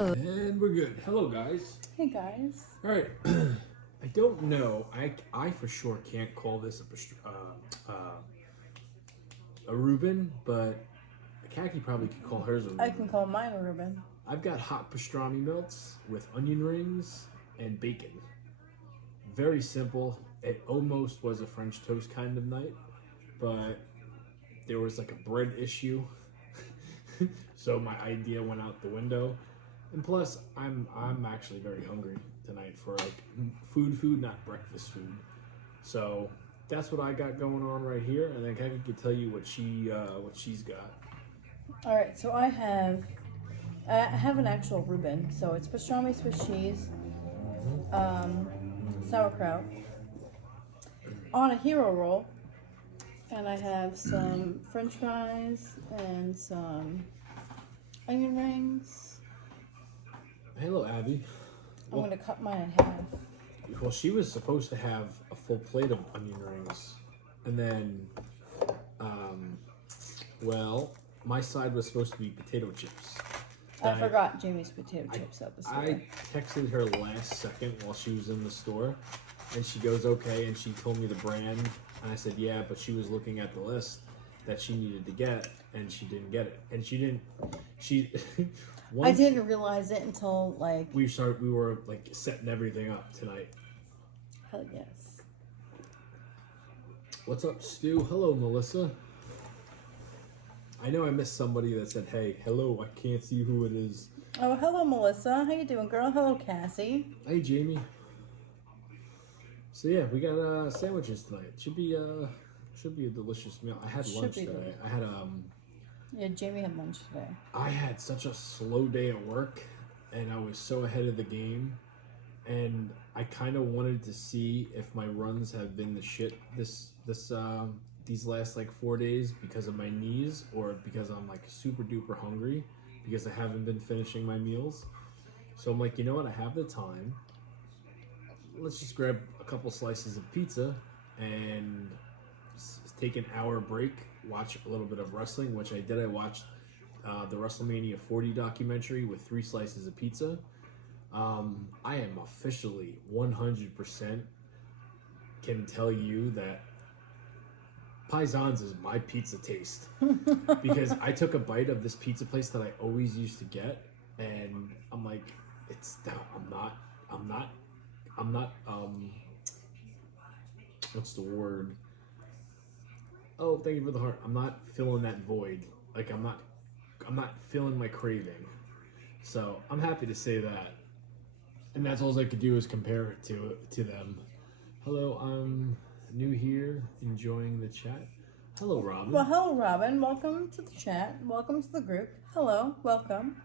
And we're good. Hello, guys. Hey guys. All right. I don't know. I for sure can't call this a Reuben, but Khaki probably could call hers a Reuben. I can call mine a Reuben. I've got hot pastrami melts with onion rings and bacon. Very simple. It almost was a French toast kind of night, but there was like a bread issue. So my idea went out the window. And plus, I'm actually very hungry tonight for like food, not breakfast food. So that's what I got going on right here, and then Kaki could tell you what she's got. All right, so I have an actual Reuben. So it's pastrami Swiss cheese, sauerkraut on a hero roll, and I have some French fries and some onion rings. Hello, Abby. I'm going to cut mine in half. Well, she was supposed to have a full plate of onion rings. And then, my side was supposed to be potato chips. I forgot Jamie's potato chips at the store. I texted her last second while she was in the store. And she goes, okay. And she told me the brand. And I said, yeah, but she was looking at the list that she needed to get. And she didn't get it. And she I didn't realize it until we were like setting everything up tonight. Hell yes. What's up, Stu? Hello, Melissa. I know I missed somebody that said, hey, hello, I can't see who it is. Oh, hello, Melissa. How you doing, girl? Hello, Cassie. Hey, Jamie. So yeah, we got sandwiches tonight. Should be a delicious meal. I had lunch today. I had Yeah, Jamie had lunch today. I had such a slow day at work, and I was so ahead of the game, and I kind of wanted to see if my runs have been the shit these last like 4 days because of my knees or because I'm like super duper hungry because I haven't been finishing my meals. So I'm like, you know what? I have the time. Let's just grab a couple slices of pizza and take an hour break, watch a little bit of wrestling, which I did. I watched the WrestleMania 40 documentary with 3 slices of pizza. I am officially 100% can tell you that Paisans is my pizza taste because I took a bite of this pizza place that I always used to get, and I'm like, I'm not what's the word? Oh, thank you for the heart. I'm not filling that void. Like I'm not filling my craving. So I'm happy to say that. And that's all I could do is compare it to them. Hello, I'm new here, enjoying the chat. Hello, Robin. Well, hello, Robin. Welcome to the chat. Welcome to the group. Hello, welcome.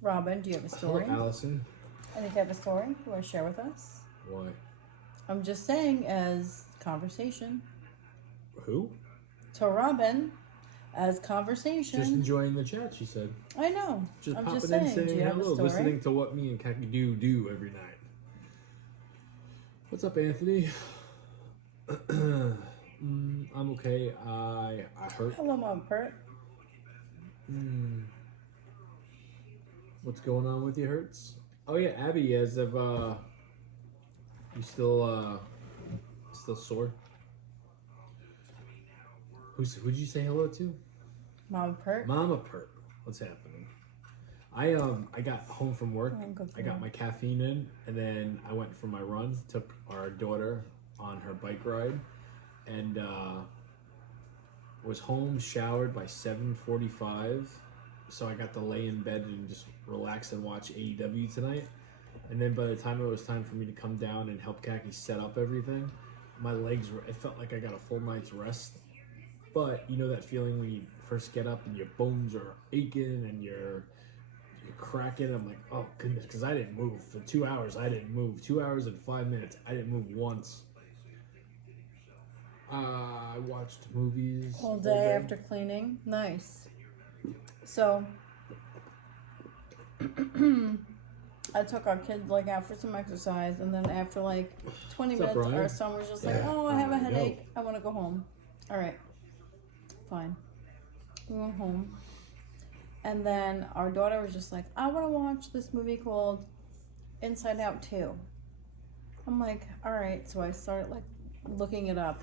Robin, do you have a story? Hello, Allison. I think you have a story you want to share with us? Why? I'm just saying as conversation. Who? To Robin, as conversation. Just enjoying the chat, she said. I know. Just I'm popping just in saying, saying do you have hello, a story? listening to what me and Kaki do every night. What's up, Anthony? I'm okay. I hurt. Hello, Mom Pert. What's going on with you, Hurts? Oh yeah, Abby, as of you still sore? Who'd you say hello to? Mama Pert. Mama Pert. What's happening? I got home from work. I got my caffeine in, and then I went for my run. Took our daughter on her bike ride, and was home, showered by 7:45. So I got to lay in bed and just relax and watch AEW tonight. And then by the time it was time for me to come down and help Kaki set up everything, my legs it felt like I got a full night's rest. But you know that feeling when you first get up and your bones are aching and you're cracking. I'm like, oh goodness, because I didn't move for 2 hours. I didn't move 2 hours and 5 minutes. I didn't move once. I watched movies all day after cleaning. Nice. So I took our kid out for some exercise, and then after 20 minutes, our son was just like, "Oh, I have a headache. I want to go home." All right, fine. We went home, And then our daughter was just like, I want to watch this movie called Inside Out 2. I'm like, all right. So I started like looking it up.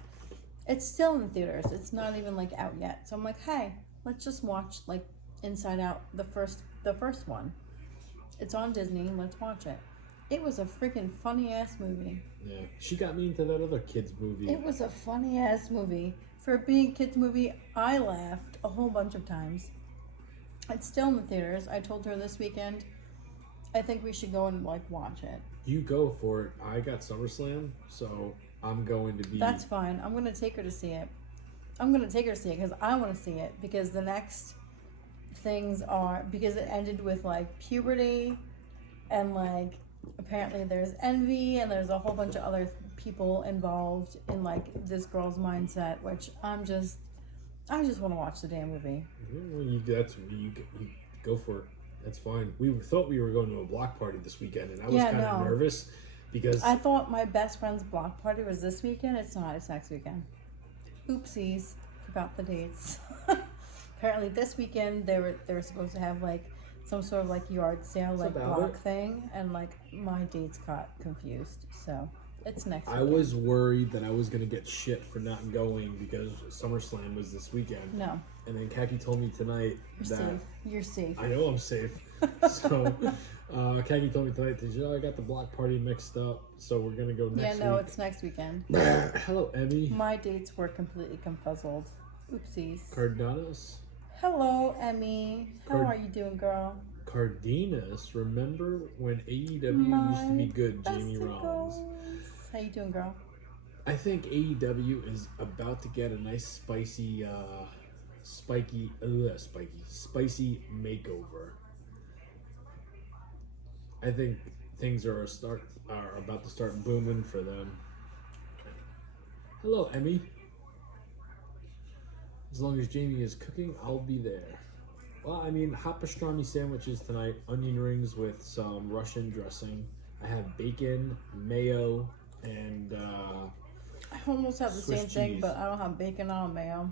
It's still in theaters. It's not even like out yet. So I'm like, hey, let's just watch like Inside Out, the first one. It's on Disney. Let's watch it. It was a freaking funny ass movie. Yeah, she got me into that other kids movie. It was a funny ass movie. For being a kids movie, I laughed a whole bunch of times. It's still in the theaters. I told her this weekend, I think we should go and like watch it. You go for it. I got SummerSlam, so I'm going to be. That's fine. I'm going to take her to see it. I'm going to take her to see it because I want to see it. Because the next things are, because it ended with like puberty and like apparently there's envy and there's a whole bunch of other people involved in like this girl's mindset, which I just want to watch the damn movie. Well, you go for it. That's fine. We thought we were going to a block party this weekend, and I was kind of nervous because I thought my best friend's block party was this weekend. It's not. It's next weekend. Oopsies, forgot the dates. Apparently, this weekend they were supposed to have like some sort of like yard sale, like block thing, and like my dates got confused. So it's next weekend. I was worried that I was going to get shit for not going because SummerSlam was this weekend. No. And then Kaki told me tonight You're safe. I know I'm safe. So Kaki told me tonight that I got the block party mixed up, so we're going to go next week. Yeah, no, it's next weekend. Hello, Emmy. My dates were completely confuzzled. Oopsies. Cardenas. Hello, Emmy. How are you doing, girl? Cardenas. Remember when AEW used to be good, Jamie Rollins? How you doing, girl? I think AEW is about to get a nice spicy makeover. I think things are about to start booming for them. Hello, Emmy. As long as Jamie is cooking, I'll be there. Well, I mean, hot pastrami sandwiches tonight, onion rings with some Russian dressing. I have bacon, mayo, and I almost have the Swiss same thing, cheese. but I don't have bacon on mayo.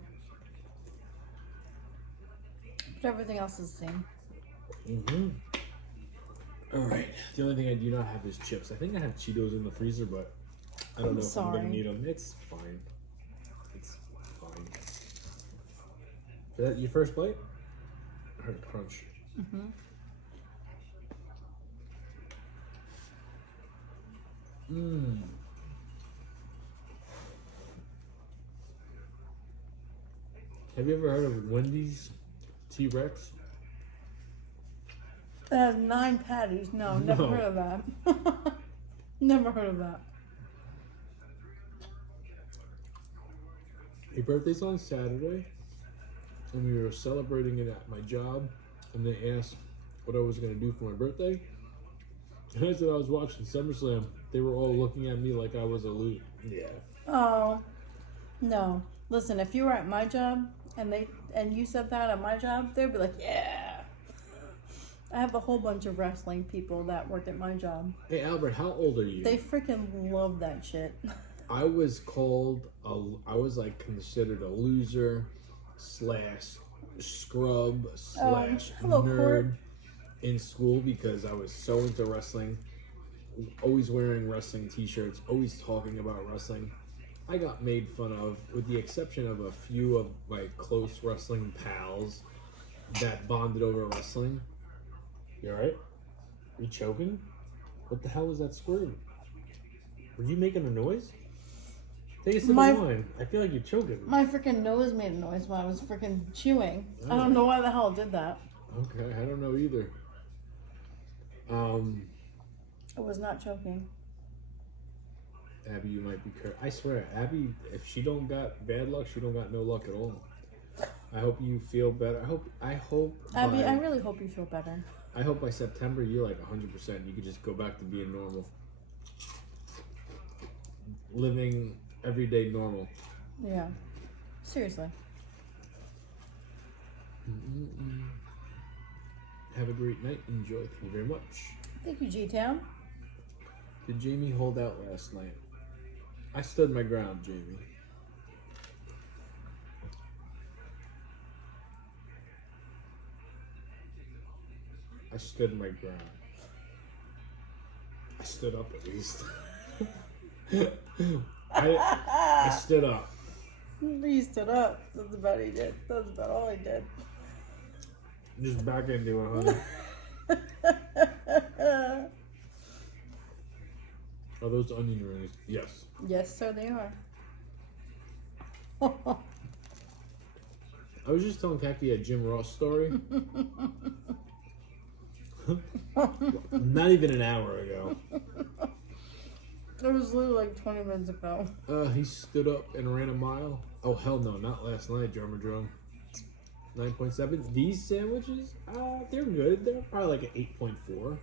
But everything else is the same. Mm-hmm. All right. The only thing I do not have is chips. I think I have Cheetos in the freezer, but I don't know if I'm going to need them. It's fine. It's fine. Is that your first bite? I heard a crunch. Mm-hmm. Mmm. Have you ever heard of Wendy's T-Rex? It has 9 patties. No, never heard of that. Never heard of that. Your birthday's on Saturday, and we were celebrating it at my job, and they asked what I was going to do for my birthday. And I said I was watching SummerSlam. They were all looking at me like I was a loot. Yeah. Oh, no. Listen, if you were at my job and you said that at my job, they'd be like, yeah. I have a whole bunch of wrestling people that work at my job. Hey, Albert, how old are you? They freaking love that shit. I was like considered a loser / scrub / hello, nerd Court. in school because I was so into wrestling, always wearing wrestling t-shirts, always talking about wrestling. I got made fun of, with the exception of a few of my close wrestling pals that bonded over wrestling. You alright? Are you choking? What the hell was that squirt? Were you making a noise? Take a sip of wine. I feel like you're choking. My freaking nose made a noise while I was freaking chewing. Oh. I don't know why the hell it did that. Okay, I don't know either. I was not choking. Abby, you might be I swear, Abby, if she don't got bad luck, she don't got no luck at all. I hope you feel better. I hope. Abby, I really hope you feel better. I hope by September you're like 100%. You could just go back to being normal. Living everyday normal. Yeah. Seriously. Have a great night. Enjoy. Thank you very much. Thank you, G-Town. Did Jamie hold out last night? I stood my ground, Jamie. I stood my ground. I stood up at least. I stood up. He stood up. That's about he did. That's about all he did. Just back into it, honey. Are those onion rings? Yes. Yes, sir, they are. I was just telling Kaki a Jim Ross story. Not even an hour ago. It was literally like 20 minutes ago. He stood up and ran a mile. Oh, hell no, not last night, Drummer Drum. 9.7. These sandwiches, they're good. They're probably like an 8.4.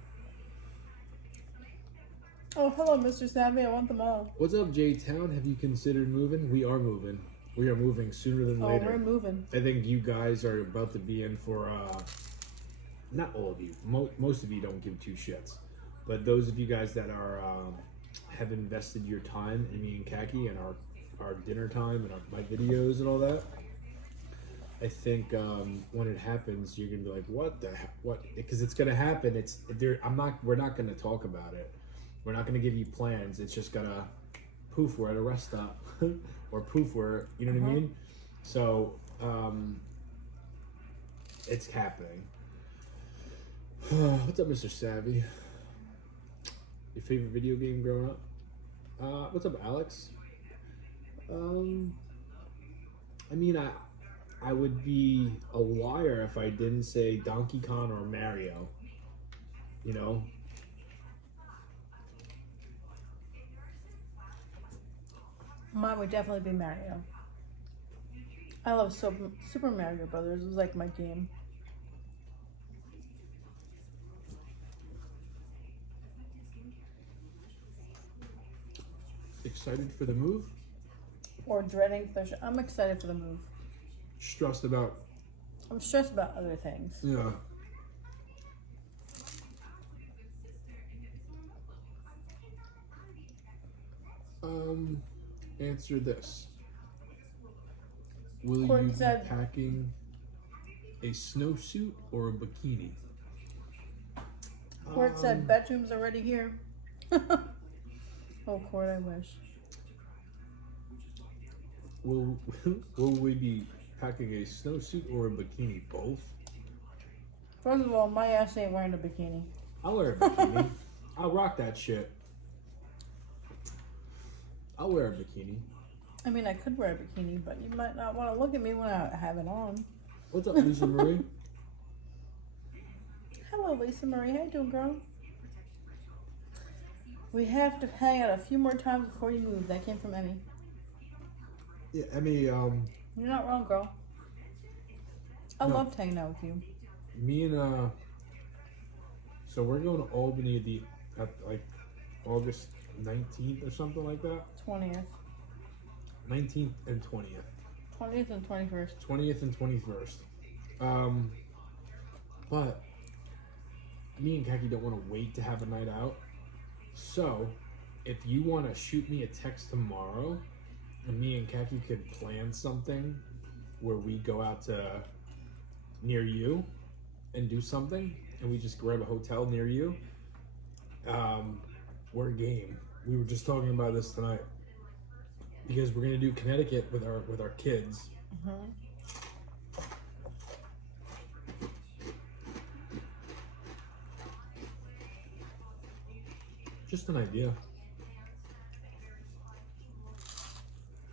Oh, hello, Mr. Savvy. I want them all. What's up, J-Town? Have you considered moving? We are moving. We are moving sooner than later. Oh, we're moving. I think you guys are about to be in for, not all of you. Most of you don't give two shits. But those of you guys that are, have invested your time in me and Kaki and our dinner time and my videos and all that, I think when it happens, you're gonna be like, "What the heck? What?" Because it's gonna happen. We're not gonna talk about it. We're not gonna give you plans. It's just gonna poof. We're at a rest stop, or poof. We're you know what I mean. So it's happening. What's up, Mr. Savvy? Your favorite video game growing up? What's up, Alex? I mean, I would be a liar if I didn't say Donkey Kong or Mario. You know? Mine would definitely be Mario. I love Super Mario Brothers. It was like my game. Excited for the move? Or dreading the I'm excited for the move. Stressed about? I'm stressed about other things. Yeah. Answer this. Will Court you be said- packing a snowsuit or a bikini? Court said bedroom's already here. Oh, Court, I wish. Will we be packing a snowsuit or a bikini? Both? First of all, my ass ain't wearing a bikini. I'll wear a bikini. I'll rock that shit. I'll wear a bikini. I mean, I could wear a bikini, but you might not want to look at me when I have it on. What's up, Lisa Marie? Hello, Lisa Marie. How you doing, girl? We have to hang out a few more times before you move. That came from Emmy. Yeah, Emmy, You're not wrong, girl. I No. loved hanging out with you. me and so we're going to Albany at like August 19th or something like that. 20th. 19th and 20th. 20th and 21st. 20th and 21st. But me and Kaki don't want to wait to have a night out. So if you want to shoot me a text tomorrow, and me and Kaki could plan something where we go out to near you and do something, and we just grab a hotel near you, we're game. We were just talking about this tonight because we're gonna do Connecticut with our kids. Just an idea.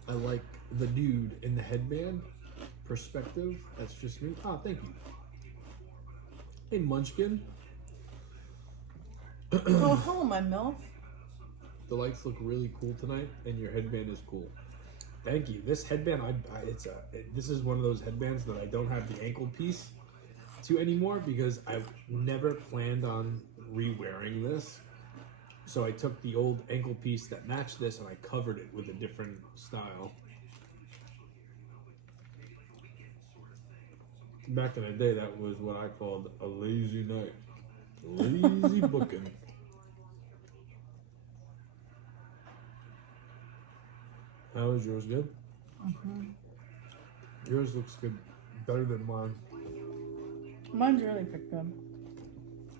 I like the dude in the headband perspective. That's just me. Ah, thank you. Hey, Munchkin. Oh, hello, my MILF. The lights look really cool tonight, and your headband is cool. Thank you. This headband, this is one of those headbands that I don't have the ankle piece to anymore because I've never planned on re-wearing this. So I took the old ankle piece that matched this and I covered it with a different style. Back in the day, that was what I called a lazy night. Lazy booking. How is yours? Good? Yours looks good. Better than mine. Mine's really good.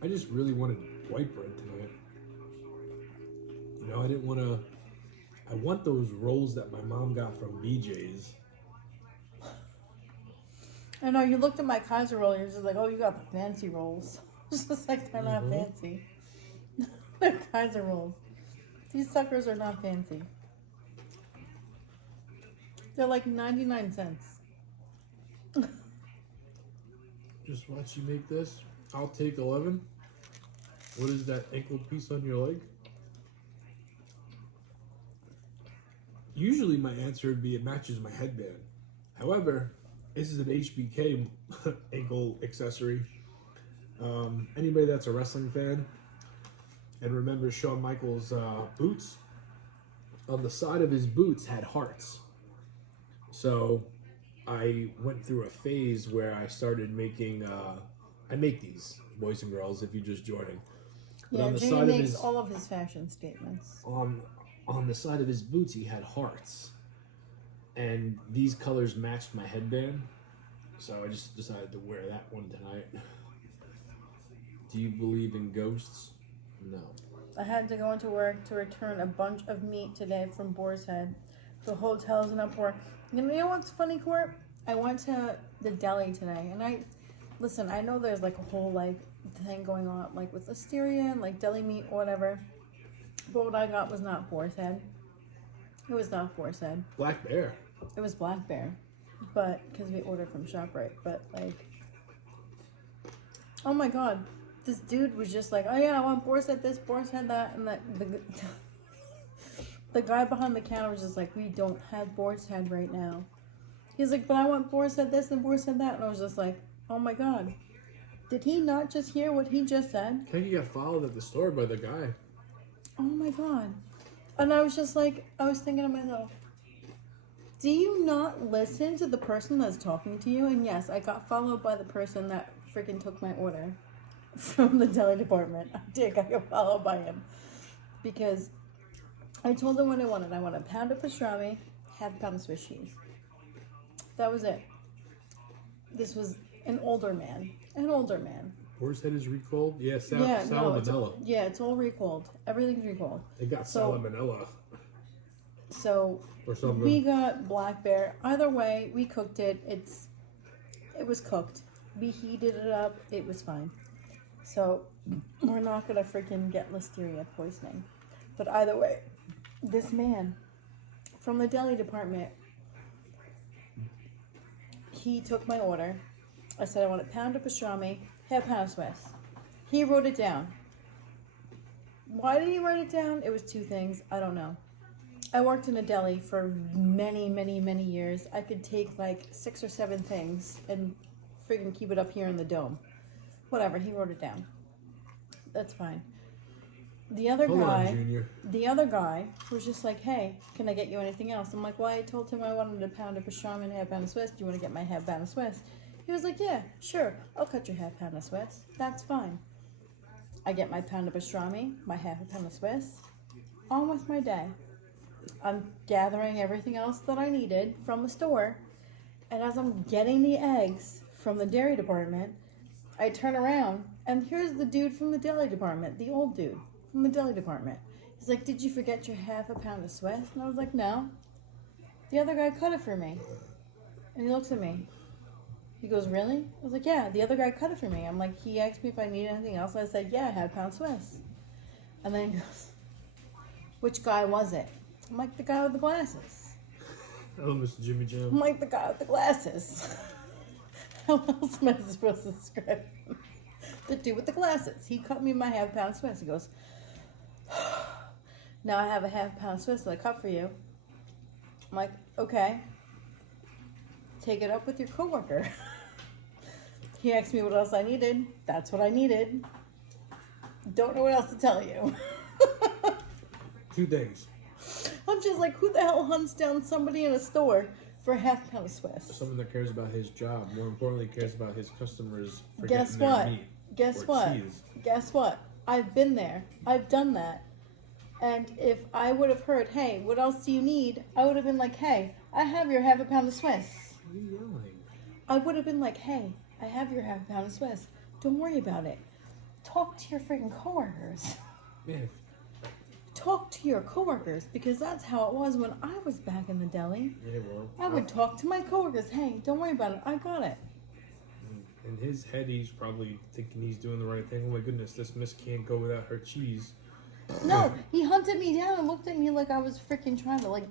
I just really wanted white bread tonight. You know, I didn't want to. I want those rolls that my mom got from BJ's. I know, you looked at my Kaiser roll, you're just like, oh, you got the fancy rolls. It's just like, they're not fancy. They're Kaiser rolls. These suckers are not fancy. They're like 99 cents. Just watch you make this. I'll take 11. What is that ankle piece on your leg? Usually my answer would be it matches my headband. However, this is an HBK ankle accessory. Anybody that's a wrestling fan and remembers Shawn Michaels' boots, on the side of his boots had hearts. So I went through a phase where I started making, I make these, boys and girls, if you're just joining. But Yeah, Jimmy makes all of his fashion statements. On the side of his boots, he had hearts. And these colors matched my headband. So I just decided to wear that one tonight. Do you believe in ghosts? No. I had to go into work to return a bunch of meat today from Boar's Head. The hotel's in uproar. You know what's funny, Court? I went to the deli today, and I know there's like a whole like thing going on, like with listeria and like deli meat or whatever. But what I got was not Boar's Head. It was not Boar's Head. Black Bear. It was Black Bear, but because we ordered from ShopRite. But like, oh my God, this dude was just like, oh yeah, I want Boar's Head this, Boar's Head that, and that the guy behind the counter was just like, we don't have Boar's Head right now. He's like, but I want Boar's Head this and Boar's Head that, and I was just like, oh my God, did he not just hear what he just said? I think he got followed at the store by the guy. Oh my God. And I was just like, I was thinking to myself, do you not listen to the person that's talking to you? And yes, I got followed by the person that freaking took my order from the deli department. I did. I got followed by him. Because I told him what I wanted. I want a pound of pastrami, half a pound of Swiss cheese. That was it. This was an older man. An older man. Boar's Head is recalled? Yeah, It's all recalled. Everything's recalled. They got salmonella. So Or something. we got Black Bear. Either way, we cooked it. It was cooked. We heated it up. It was fine. So we're not gonna freaking get listeria poisoning. But either way, this man from the deli department, he took my order. I said I want a pound of pastrami, half a pound of Swiss. He wrote it down. Why did he write it down? It was two things. I don't know. I worked in a deli for many, many, many years. I could take like 6 or 7 things and freaking keep it up here in the dome. Whatever, he wrote it down. That's fine. The other guy was just like, hey, can I get you anything else? I'm like, well, I told him I wanted a pound of pastrami and a half pound of Swiss. Do you want to get my half pound of Swiss? He was like, yeah, sure. I'll cut your half pound of Swiss. That's fine. I get my pound of pastrami, my half a pound of Swiss. On with my day. I'm gathering everything else that I needed from the store. And as I'm getting the eggs from the dairy department, I turn around and here's the dude from the deli department, the old dude from the deli department. He's like, did you forget your half a pound of Swiss? And I was like, no. The other guy cut it for me. And he looks at me. He goes, really? I was like, yeah, the other guy cut it for me. I'm like, he asked me if I needed anything else. I said, yeah, I had a pound Swiss. And then he goes, which guy was it? I'm like, the guy with the glasses. Oh, Mr. Jimmy Jam. I'm like, the guy with the glasses. How else am I supposed to describe him? The dude with the glasses. He cut me my half pound Swiss. He goes, now I have a half pound Swiss that I cut for you. I'm like, okay. Take it up with your coworker. He asked me what else I needed. That's what I needed. Don't know what else to tell you. 2 things. I'm just like, who the hell hunts down somebody in a store for a half pound of Swiss? Someone that cares about his job. More importantly, cares about his customers. Guess what? Guess what? I've been there. I've done that. And if I would have heard, hey, what else do you need? I would have been like, hey, I have your half a pound of Swiss. What are you yelling? I would have been like, hey, I have your half a pound of Swiss. Don't worry about it. talk to your freaking coworkers. Man, Talk to your coworkers, because that's how it was when I was back in the deli. yeah, well, I would talk to my coworkers. Hey, don't worry about it. I got it. in his head, he's probably thinking he's doing the right thing. Oh my goodness, this miss can't go without her cheese. No, he hunted me down and looked at me like I was freaking trying to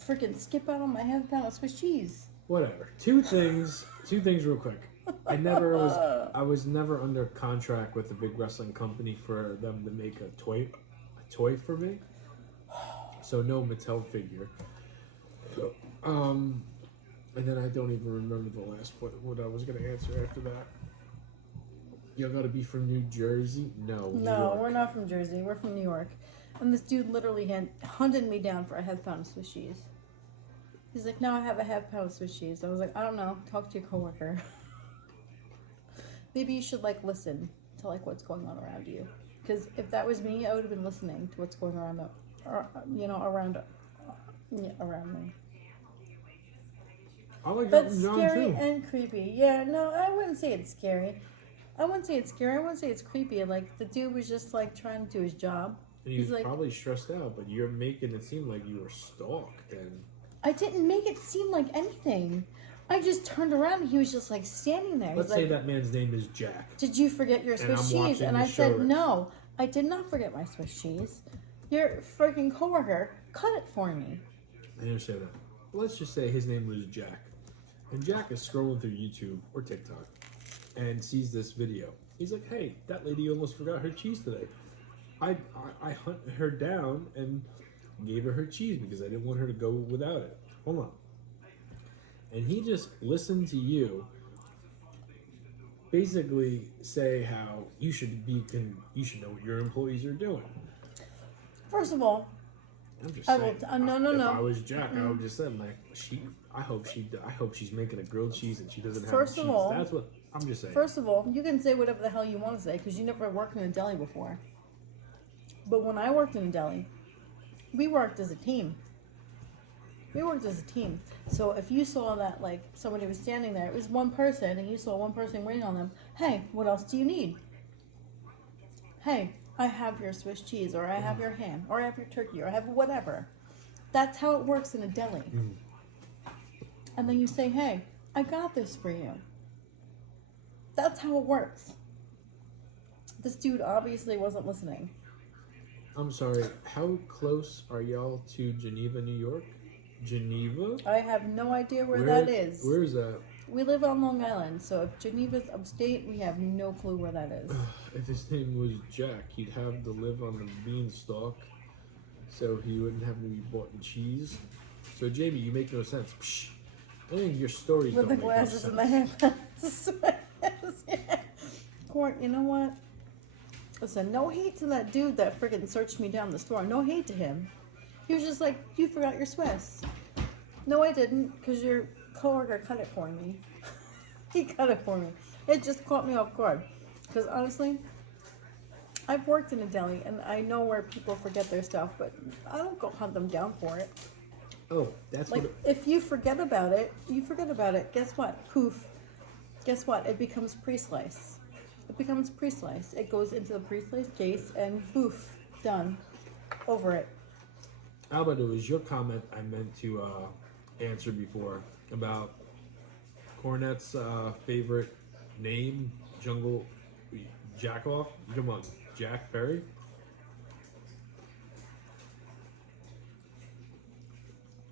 freaking skip out on my half-pound of Swiss cheese. Whatever. Two things real quick. I was never under contract with a big wrestling company for them to make a toy for me. So no Mattel figure. And then I don't even remember the last what I was gonna answer after that. You gotta be from New Jersey? No. New No, York. we're not from Jersey. We're from New York. And this dude literally hunted me down for a half-pound of Swiss cheese. He's like, no, I have a half-pound of Swiss cheese. I was like, I don't know. Talk to your coworker. Maybe you should listen to what's going on around you. Because if that was me, I would have been listening to what's going on around me. I like That's Elton John scary too. and creepy. Yeah, no, I wouldn't say it's scary. I wouldn't say it's scary. I wouldn't say it's creepy. The dude was just trying to do his job. And he was probably stressed out, but you're making it seem like you were stalked. And I didn't make it seem like anything. I just turned around and he was just standing there. let's say that man's name is Jack. Did you forget your Swiss cheese? And I said, no, I did not forget my Swiss cheese. Your freaking coworker cut it for me. I didn't say that. Let's just say his name was Jack. And Jack is scrolling through YouTube or TikTok and sees this video. He's like, hey, that lady almost forgot her cheese today. I hunted her down and gave her cheese because I didn't want her to go without it. Hold on. And he just listened to you basically say how you should know what your employees are doing. First of all, I'm just I saying. will. No. If I was Jack, I would just say, I hope she's making a grilled cheese and she doesn't have First cheese. of all, That's what I'm just saying. First of all, you can say whatever the hell you want to say because you never worked in a deli before. But when I worked in a deli, we worked as a team. So if you saw that somebody was standing there, it was one person, and you saw one person waiting on them. Hey, what else do you need? Hey, I have your Swiss cheese, or I have your ham, or I have your turkey, or I have whatever. That's how it works in a deli. Mm. And then you say, hey, I got this for you. That's how it works. This dude obviously wasn't listening. I'm sorry. How close are y'all to Geneva, New York? Geneva? I have no idea where that is. Where is that? We live on Long Island, so if Geneva's upstate, we have no clue where that is. If his name was Jack, he'd have to live on the beanstalk, so he wouldn't have to be bought in cheese. So Jamie, you make no sense. Psh, I think your stories With the don't make no glasses sense. and the hand. Court, you know what? Listen, no hate to that dude that freaking searched me down the store. No hate to him. He was just like, you forgot your Swiss. No, I didn't, because your coworker cut it for me. He cut it for me. It just caught me off guard. Because honestly, I've worked in a deli, and I know where people forget their stuff, but I don't go hunt them down for it. Oh, that's what. If you forget about it, you forget about it. Guess what? Poof. Guess what? It becomes pre-slice. It goes into the pre-slice case, and poof, done. Over it. Albert, it was your comment I meant to answer before about Cornette's favorite name, Jungle Jackoff. Come on, Jack Berry.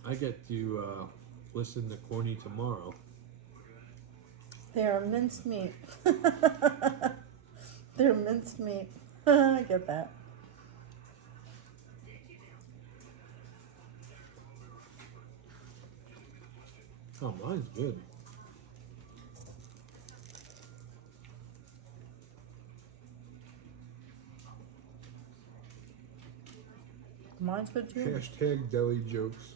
I get to listen to Corny tomorrow. They're minced meat. They're minced meat. I get that. Oh, mine's good. Mine's good too. Hashtag deli jokes.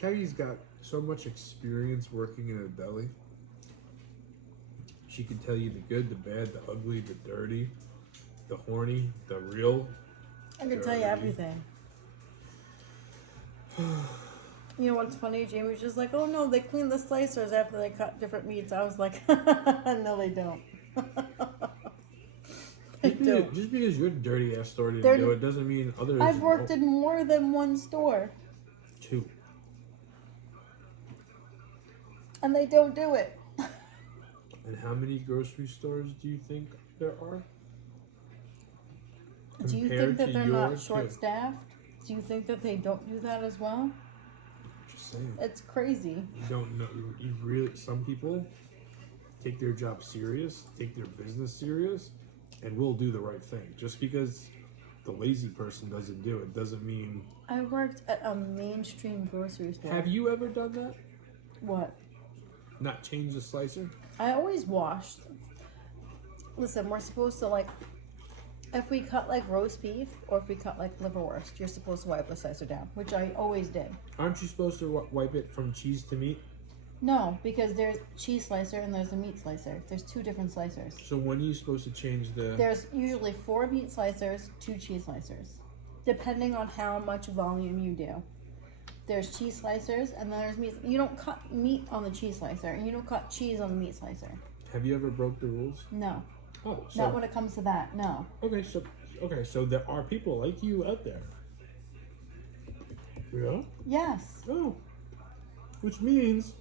Peggy's got so much experience working in a deli. She can tell you the good, the bad, the ugly, the dirty, the horny, the real. I can tell you everything. You know what's funny? Jamie was just like, oh no, they clean the slicers after they cut different meats. I was like, no, they don't. They don't. Just because your dirty ass store didn't They're- do it doesn't mean others. I've worked in more than one store, 2. and they don't do it. And how many grocery stores do you think there are? Do you Compared think that to they're not yours, short-staffed? Do you think that they don't do that as well? Just saying. It's crazy. You don't know. You really. Some people take their job serious, take their business serious, and will do the right thing. Just because the lazy person doesn't do it doesn't mean. I worked at a mainstream grocery store. Have you ever done that? What? Not change the slicer? I always washed. Listen, we're supposed to like, if we cut like roast beef or if we cut like liverwurst, you're supposed to wipe the slicer down, which I always did. Aren't you supposed to wipe it from cheese to meat? No, because there's cheese slicer and there's a meat slicer. There's 2 different slicers. So when are you supposed to change the? There's usually 4 meat slicers, 2 cheese slicers, depending on how much volume you do. There's cheese slicers and then there's meat. You don't cut meat on the cheese slicer and you don't cut cheese on the meat slicer. Have you ever broke the rules? No, Oh, so not when it comes to that. No. okay, so there are people like you out there. Yeah. Yes. Oh, which means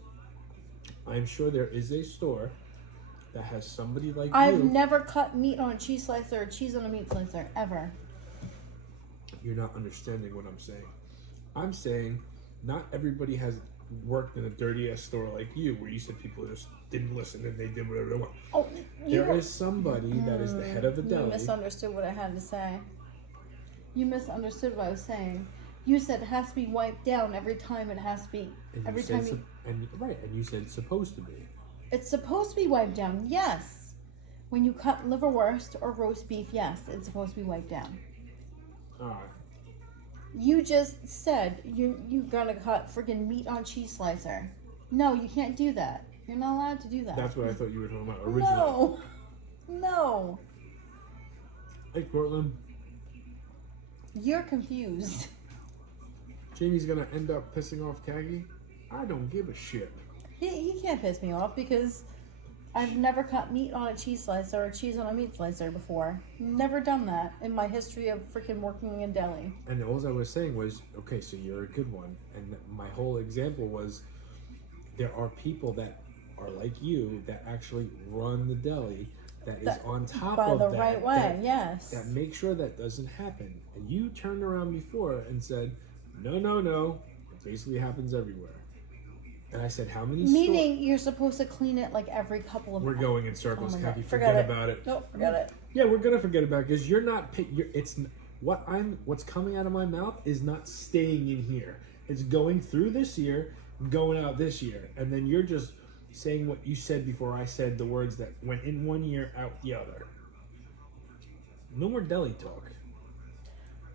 I'm sure there is a store that has somebody like I've you. never cut meat on a cheese slicer or cheese on a meat slicer ever. You're not understanding what I'm saying. I'm saying not everybody has worked in a dirty ass store like you, where you said people just didn't listen and they did whatever they want. Oh, There is somebody that is the head of the You deli. misunderstood what I had to say. You misunderstood what I was saying. You said it has to be wiped down every time. It has to be And every you said time. and you said supposed to be. It's supposed to be wiped down. Yes. When you cut liverwurst or roast beef, yes, it's supposed to be wiped down. All right. You just said you gonna cut freaking meat on cheese slicer. No, you can't do that. You're not allowed to do that. That's what I thought you were talking about originally. No. No. Hey, Cortland. You're confused. Jamie's gonna end up pissing off Kagi. I don't give a shit. He can't piss me off because I've never cut meat on a cheese slicer or cheese on a meat slicer before. Never done that in my history of freaking working in deli. And all I was saying was, okay, so you're a good one. And my whole example was, there are people that are like you that actually run the deli, that is on top By of the that, right way, yes. that make sure that doesn't happen. And you turned around before and said, no, it basically happens everywhere. And I said, how many Meaning you're supposed to clean it like every couple of We're going in circles, Oh my God. Kagi. Forget Forget it. about it. Nope, forget it. Yeah, we're gonna forget about it because you're not. What's coming out of my mouth is not staying in here. It's going through this year, going out this year, and then you're just saying what you said before I said the words that went in one ear, out the other. No more deli talk.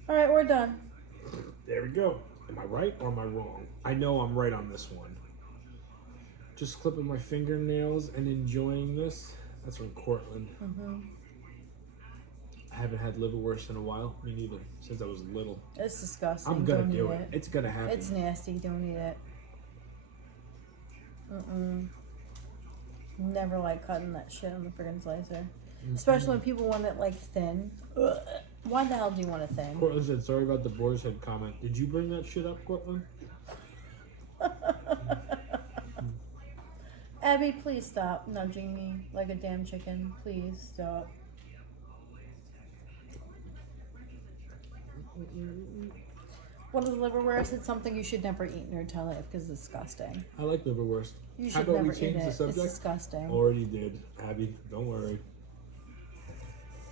All right, we're done. There we go. Am I right or am I wrong? I know I'm right on this one. Just clipping my fingernails and enjoying this. That's from Cortland. Mm-hmm. I haven't had liverwurst in a while. Me neither. Since I was little. It's disgusting. I'm gonna Don't do eat it. It's gonna happen. It's nasty. Don't eat it. Never like cutting that shit on the friggin' slicer. Especially when people want it like thin. Ugh. Why the hell do you want it thin? Cortland said, sorry about the boar's head comment. Did you bring that shit up, Cortland? Abby, please stop nudging me like a damn chicken. Please stop. What is liverwurst? It's something you should never eat in your entire life because it's disgusting. I like liverwurst. You How should about never we change eat the it. subject? It's disgusting. Already did. Abby, don't worry.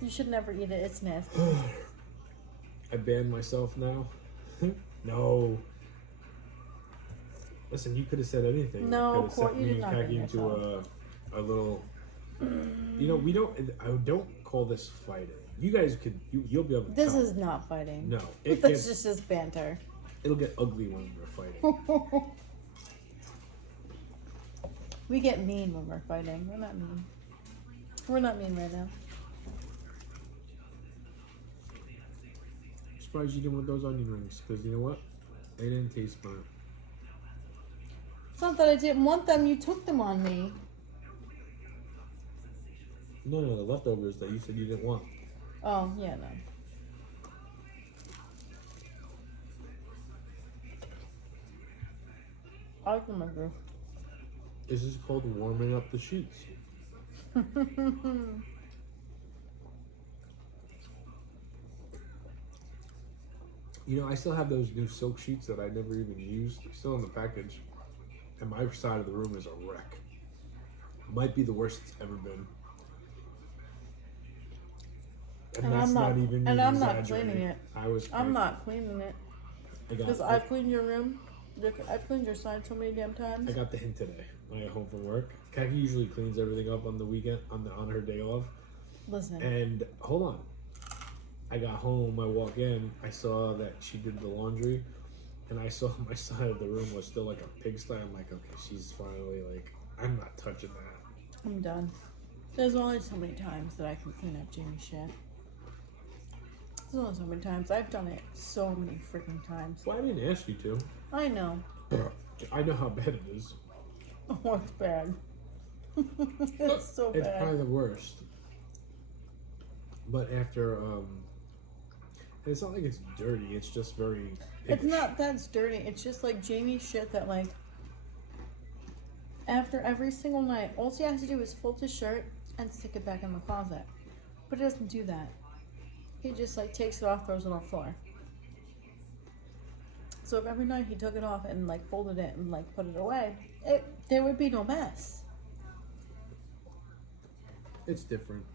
You should never eat it. It's nasty. I banned myself now. No. Listen, you could have said anything. No, Could have Court, sent you me did not and Kagi ban into yourself. a little. You know, I don't call this fighting. You guys could. You'll be able to. This tell. is not fighting. No, This is just banter. it'll get ugly when we're fighting. We get mean when we're fighting. We're not mean. We're not mean right now. I'm surprised you didn't want those onion rings, because you know what? They didn't taste burnt. It's not that I didn't want them. You took them on me. No, the leftovers that you said you didn't want. Oh, yeah, no. I like them like this. This is called warming up the sheets. You know, I still have those new silk sheets that I never even used, still in the package. And my side of the room is a wreck. Might be the worst it's ever been. And that's I'm not, even and me I'm not exaggerating. cleaning it. I'm I'm not cleaning it. I Because I've cleaned your room. I've cleaned your side so many damn times. I got the hint today when I got home from work. Kaki usually cleans everything up on the weekend, on her day off. Listen. And hold on. I got home, I walk in, I saw that she did the laundry, and I saw my side of the room was still like a pigsty. I'm like, okay, she's finally like, I'm not touching that. I'm done. There's only so many times that I can clean up Jamie's shit. There's only so many times. I've done it so many freaking times. Well, I didn't ask you to. I know. I know how bad it is. Oh, it's bad. It's so bad. It's probably the worst. But after, it's not like it's dirty. It's just very. It's not that it's dirty. It's just like Jamie's shit that like. After every single night, all he has to do is fold his shirt and stick it back in the closet. But he doesn't do that. He just like takes it off, throws it on the floor. So if every night he took it off and like folded it and like put it away, there would be no mess. It's different.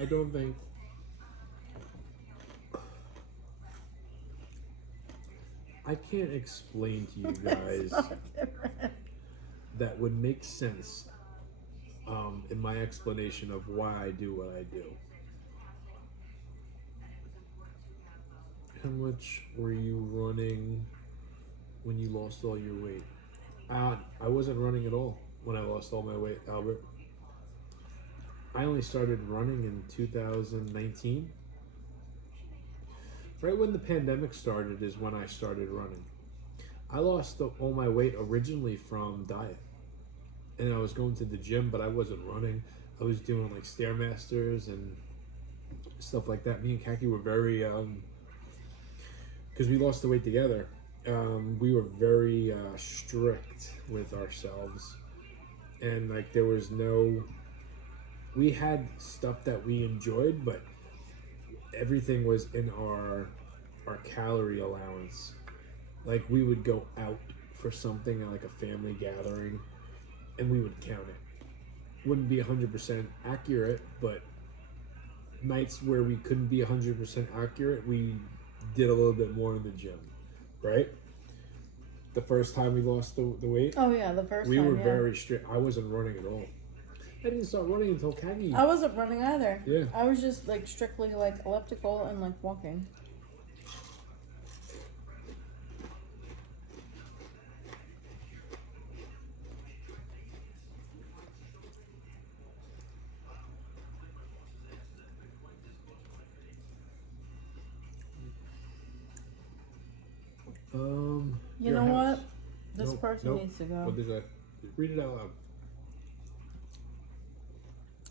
I don't think. I can't explain to you guys that would make sense in my explanation of why I do what I do. How much were you running when you lost all your weight? I wasn't running at all when I lost all my weight, Albert. I only started running in 2019. Right when the pandemic started is when I started running. I lost all my weight originally from diet. And I was going to the gym, but I wasn't running. I was doing like Stairmasters and stuff like that. Me and Kaki were very, because we lost the weight together, we were very strict with ourselves. And like there was no, we had stuff that we enjoyed, but everything was in our calorie allowance. Like we would go out for something like a family gathering and we would count it. Wouldn't be 100% accurate, but nights where we couldn't be 100% accurate, we did a little bit more in the gym, right? The first time we lost the weight, Oh yeah, the first we time, were yeah. very strict. I wasn't running at all. I didn't start running until Kagi. I wasn't running either. Yeah. I was just like strictly like elliptical and like walking. You your know house. what? This person needs to go. What did I read it out loud?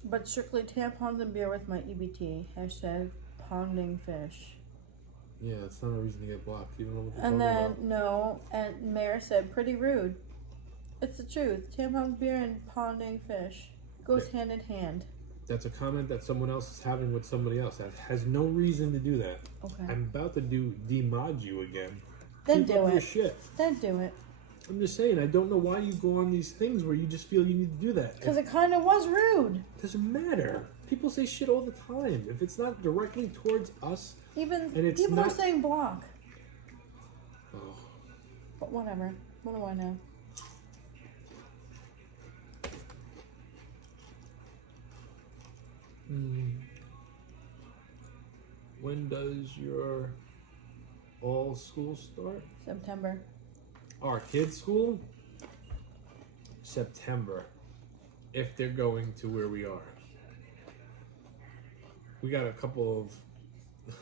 But strictly tampons and beer with my EBT. Hashtag ponding fish. Yeah, it's not a reason to get blocked. You don't know what they're And talking then, about. no, and Mayor said, pretty rude. It's the truth. Tampons, beer, and ponding fish goes hand in hand. That's a comment that someone else is having with somebody else. That has no reason to do that. Okay. I'm about to demod you again. Then Keep do up your it. shit. Then do it. I'm just saying, I don't know why you go on these things where you just feel you need to do that. Because it kind of was rude. It doesn't matter. People say shit all the time. If it's not directly towards us, Even and it's people are not... saying block. Oh. But whatever. What do I know? When does your all school start? September. Our kids' school? September. If they're going to where we are. We got a couple of...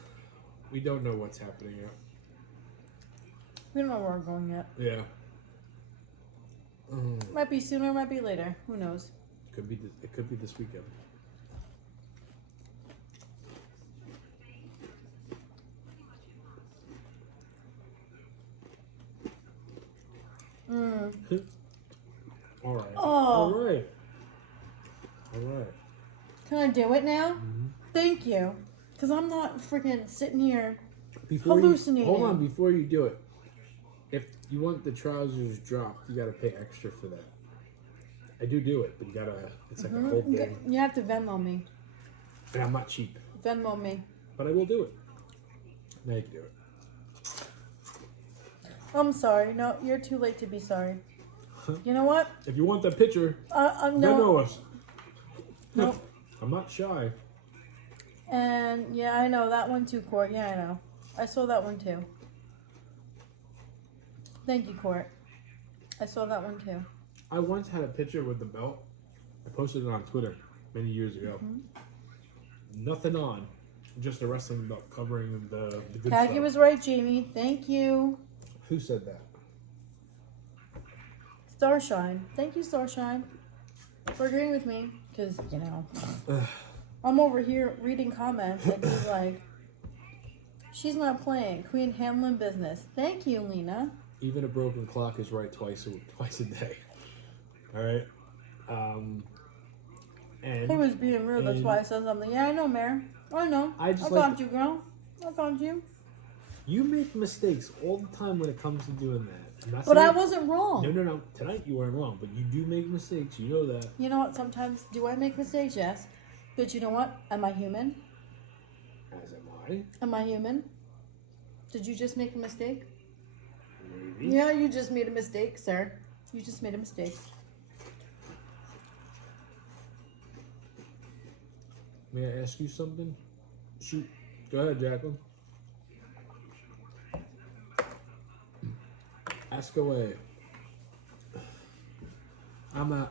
We don't know what's happening yet. We don't know where we're going yet. Yeah. Might be sooner, might be later. Who knows? It could be this weekend. All right. Oh. All right. All right. Can I do it now? Thank you. Because I'm not freaking sitting here hallucinating. Hold on, before you do it. If you want the trousers dropped, you got to pay extra for that. I do it, but you got to, it's like a whole thing. You have to Venmo me. And I'm not cheap. Venmo me. But I will do it. Now you can do it. I'm sorry. No, you're too late to be sorry. You know what? If you want that picture, No. Venmo us. No. I'm not shy. And yeah, I know that one too, Court. Yeah, I know. I saw that one too. Thank you, Court. I saw that one too. I once had a picture with the belt. I posted it on Twitter many years ago. Nothing on. Just a wrestling belt covering the good Kagi stuff. was right, Jamie. Thank you. Who said that? Starshine. Thank you, Starshine, for agreeing with me. Because, I'm over here reading comments and he's like, she's not playing. Queen handling business. Thank you, Lena. Even a broken clock is right twice a day. All right. And He was being rude. That's why I said something. Yeah, I know, Mayor. I know. I got you, girl. I got you. You make mistakes all the time when it comes to doing that. But I wasn't wrong. No. Tonight you weren't wrong, but you do make mistakes. You know that. You know what? Sometimes do I make mistakes? Yes. But you know what? Am I human? As am I. Am I human? Did you just make a mistake? Maybe. Yeah, you just made a mistake, sir. You just made a mistake. May I ask you something? Shoot. Go ahead, Jacqueline. Ask away.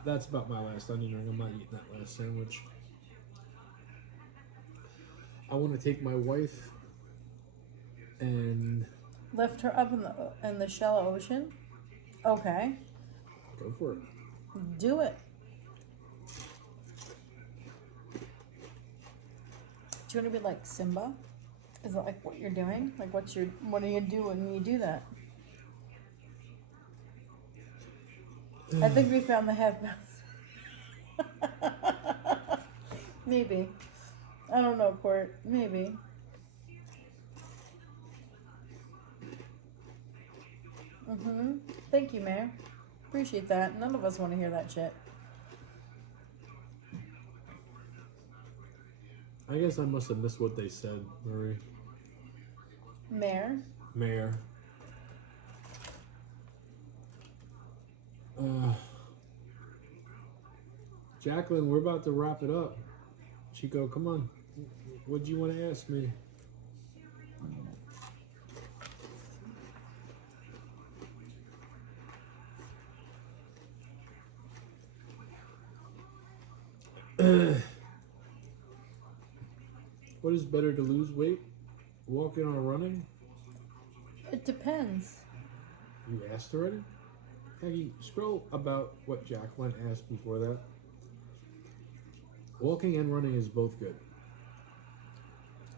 That's about my last onion ring. I'm not eating that last sandwich. I want to take my wife and Lift her up in the shallow ocean. Okay. go for it. Do it. Do you want to be like Simba? Is that like what you're doing? Like what do you do when you do that? I think we found the half mouse. Maybe. I don't know, Court. Maybe. Thank you, Mayor. Appreciate that. None of us want to hear that shit. I guess I must have missed what they said, Marie. Mayor? Mayor. Jacqueline, we're about to wrap it up. Chico, come on. What do you want to ask me? What is better, to lose weight, walking or running? It depends. You asked already? Maggie, scroll about what Jacqueline asked before that. Walking and running is both good.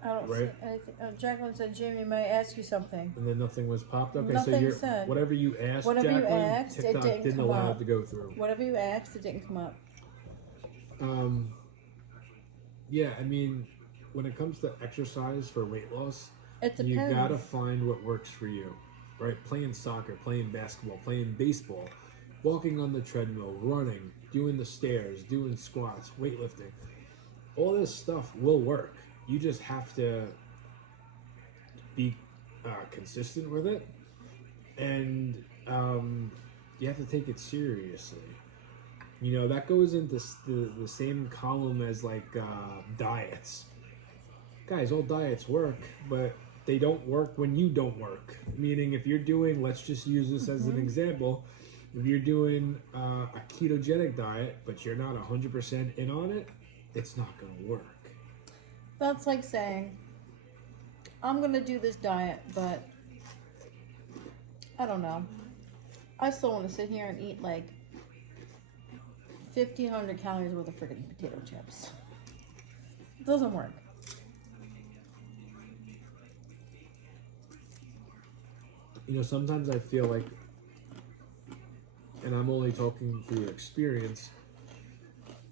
I don't Right. see anything. Jacqueline said, Jamie, may I ask you something? And then nothing was popped. Okay, Nothing so you're said. whatever you asked, Whatever you Jacqueline, asked, it TikTok didn't come allow up. it to go through. Whatever you asked, it didn't come up. Yeah, I mean, when it comes to exercise for weight loss, It depends. you gotta find what works for you, right? Playing soccer, playing basketball, playing baseball, walking on the treadmill, running, doing the stairs, doing squats, weightlifting. All this stuff will work. You just have to be consistent with it, and you have to take it seriously. You know, that goes into the same column as like diets. Guys, all diets work, but they don't work when you don't work. Meaning, if you're doing, let's just use this as an example, if you're doing a ketogenic diet, but you're not 100% in on it, it's not going to work. That's like saying, I'm going to do this diet, but I don't know. I still want to sit here and eat like 1,500 calories worth of freaking potato chips. It doesn't work. You know, sometimes I feel like, and I'm only talking through experience,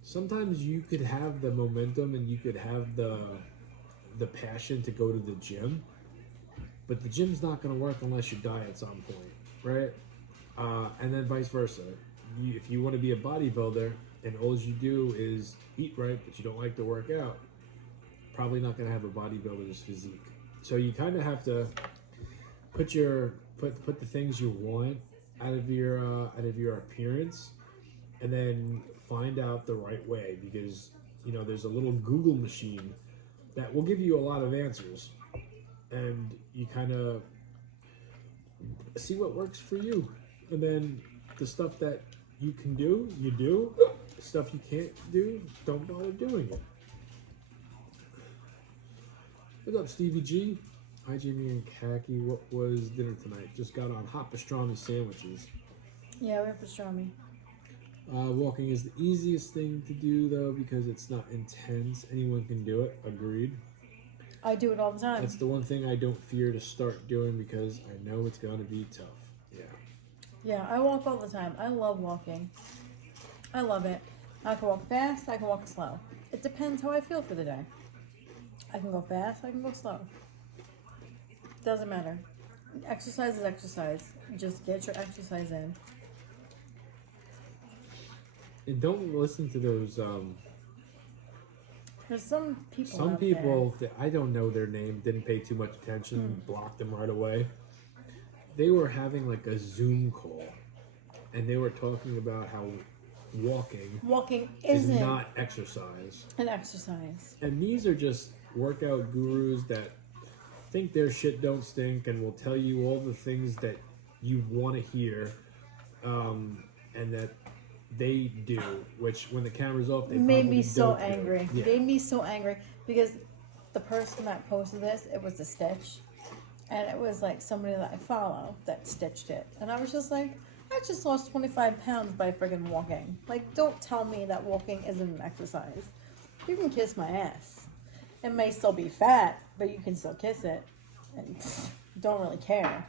sometimes you could have the momentum and you could have the passion to go to the gym, but the gym's not going to work unless your diet's on point, right? And then vice versa. If you want to be a bodybuilder and all you do is eat right, but you don't like to work out, probably not going to have a bodybuilder's physique. So you kind of have to put the things you want out of your appearance, and then find out the right way, because you know there's a little Google machine that will give you a lot of answers, and you kind of see what works for you, and then the stuff that you can do, you do. The stuff you can't do, don't bother doing it. What's up, Stevie G? Hi, Jamie and Khaki. What was dinner tonight? Just got on hot pastrami sandwiches. Yeah, we have pastrami. Walking is the easiest thing to do, though, because it's not intense. Anyone can do it. Agreed. I do it all the time. That's the one thing I don't fear to start doing, because I know it's going to be tough. Yeah. Yeah, I walk all the time. I love walking. I love it. I can walk fast, I can walk slow. It depends how I feel for the day. I can go fast, I can go slow. Doesn't matter. Exercise is exercise. Just get your exercise in. And don't listen to those, There's some people some out people that I don't know their name, didn't pay too much attention, blocked them right away. They were having like a Zoom call, and they were talking about how walking is isn't not exercise. an exercise. And these are just workout gurus that think their shit don't stink and will tell you all the things that you want to hear, and that they do, which when the camera's off, they made probably me so don't do. angry. Yeah. Made me so angry because the person that posted this, it was a stitch, and it was like somebody that I follow that stitched it, and I was just like, I just lost 25 pounds by friggin' walking. Like, don't tell me that walking isn't an exercise. You can kiss my ass. It may still be fat, but you can still kiss it, and don't really care.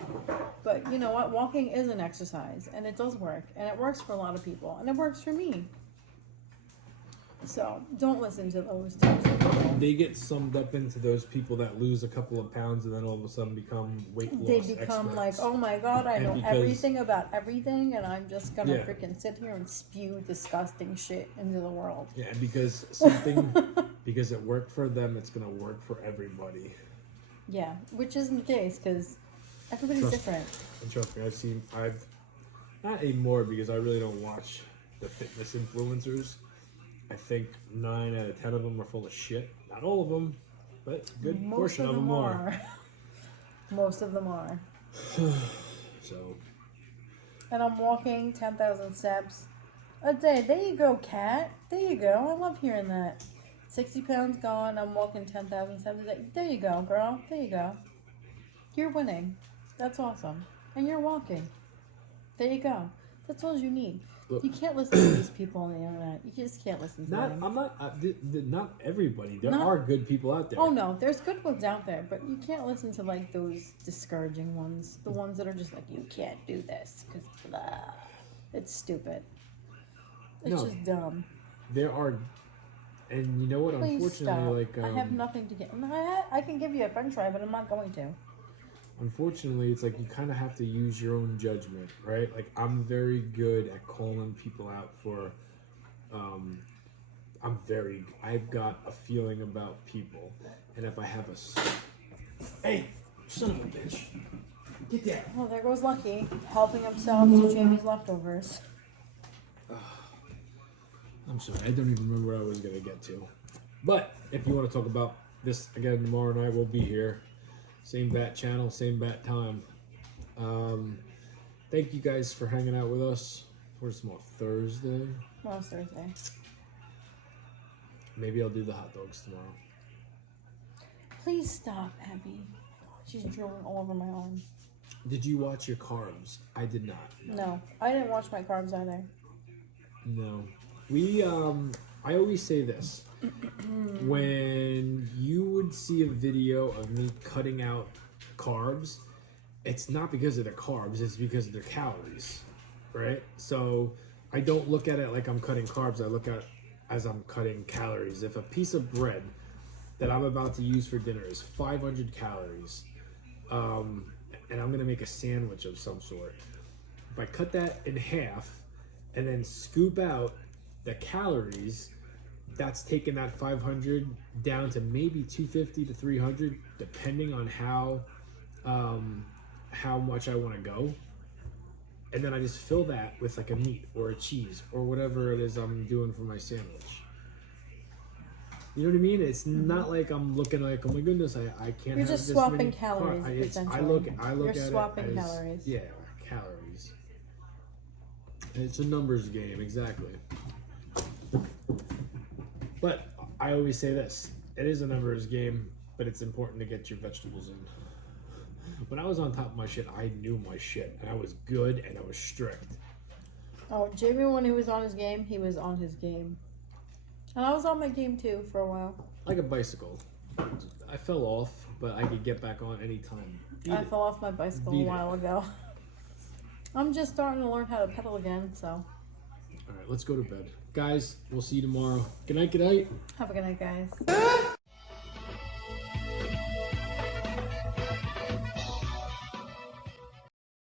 But you know what? Walking is an exercise, and it does work, and it works for a lot of people, and it works for me. So don't listen to those types of people. They get summed up into those people that lose a couple of pounds and then all of a sudden become weight loss They become experts. like, oh my god, I And know because- everything about everything, and I'm just gonna Yeah. freaking sit here and spew disgusting shit into the world. Yeah, and because something, because it worked for them, it's gonna work for everybody. Yeah, which isn't the case because everybody's Trust- different. And trust me, I've not anymore, because I really don't watch the fitness influencers. I think 9 out of 10 of them are full of shit. Not all of them, but a good portion of them are. Most of them are. So, And I'm walking 10,000 steps a day. There you go, Kat. There you go. I love hearing that. 60 pounds gone. I'm walking 10,000 steps a day. There you go, girl. There you go. You're winning. That's awesome. And you're walking. There you go. That's all you need. look, You can't listen to these people on the internet. You just can't listen to them. not everybody. There Not- are good people out there. Oh no, there's good ones out there, but you can't listen to like those discouraging ones. The ones that are just like, you can't do this because blah. It's stupid. It's No. just dumb. There are, and you know what? Please Unfortunately, stop. like I have nothing to get. I can give you a French fry, but I'm not going to. unfortunately, it's like you kind of have to use your own judgment, right? Like I'm very good at calling people out for. I've got a feeling about people, and if I have hey, son of a bitch, get down. Well, there goes Lucky helping himself to Jamie's leftovers. I'm sorry, I don't even remember what I was gonna get to. But if you want to talk about this again tomorrow night, we'll be here. Same bat channel, same bat time. Thank you guys for hanging out with us. Where's tomorrow? Thursday? Well, it's Thursday. Maybe I'll do the hot dogs tomorrow. Please stop, Abby. She's drooling all over my arm. Did you watch your carbs? I did not. No, I didn't watch my carbs either. No. I always say this. When you would see a video of me cutting out carbs, it's not because of the carbs, it's because of their calories, right? So I don't look at it like I'm cutting carbs, I look at it as I'm cutting calories. If a piece of bread that I'm about to use for dinner is 500 calories, and I'm gonna make a sandwich of some sort, if I cut that in half and then scoop out the calories, that's taking that 500 down to maybe 250 to 300, depending on how much I want to go. And then I just fill that with like a meat or a cheese or whatever it is I'm doing for my sandwich. You know what I mean? It's not like I'm looking like, oh my goodness, I can't. You're have just this swapping many calories. I Essentially, look you're at swapping it as, calories. yeah, calories. It's a numbers game, exactly. But I always say this: it is a numbers game, but it's important to get your vegetables in. When I was on top of my shit, I knew my shit, and I was good, and I was strict. Oh, Jamie, when he was on his game, he was on his game. And I was on my game too for a while. Like a bicycle. I fell off, but I could get back on any time. I fell off my bicycle a while ago. I'm just starting to learn how to pedal again, so. All right, let's go to bed. Guys, we'll see you tomorrow. Good night, good night. Have a good night, guys.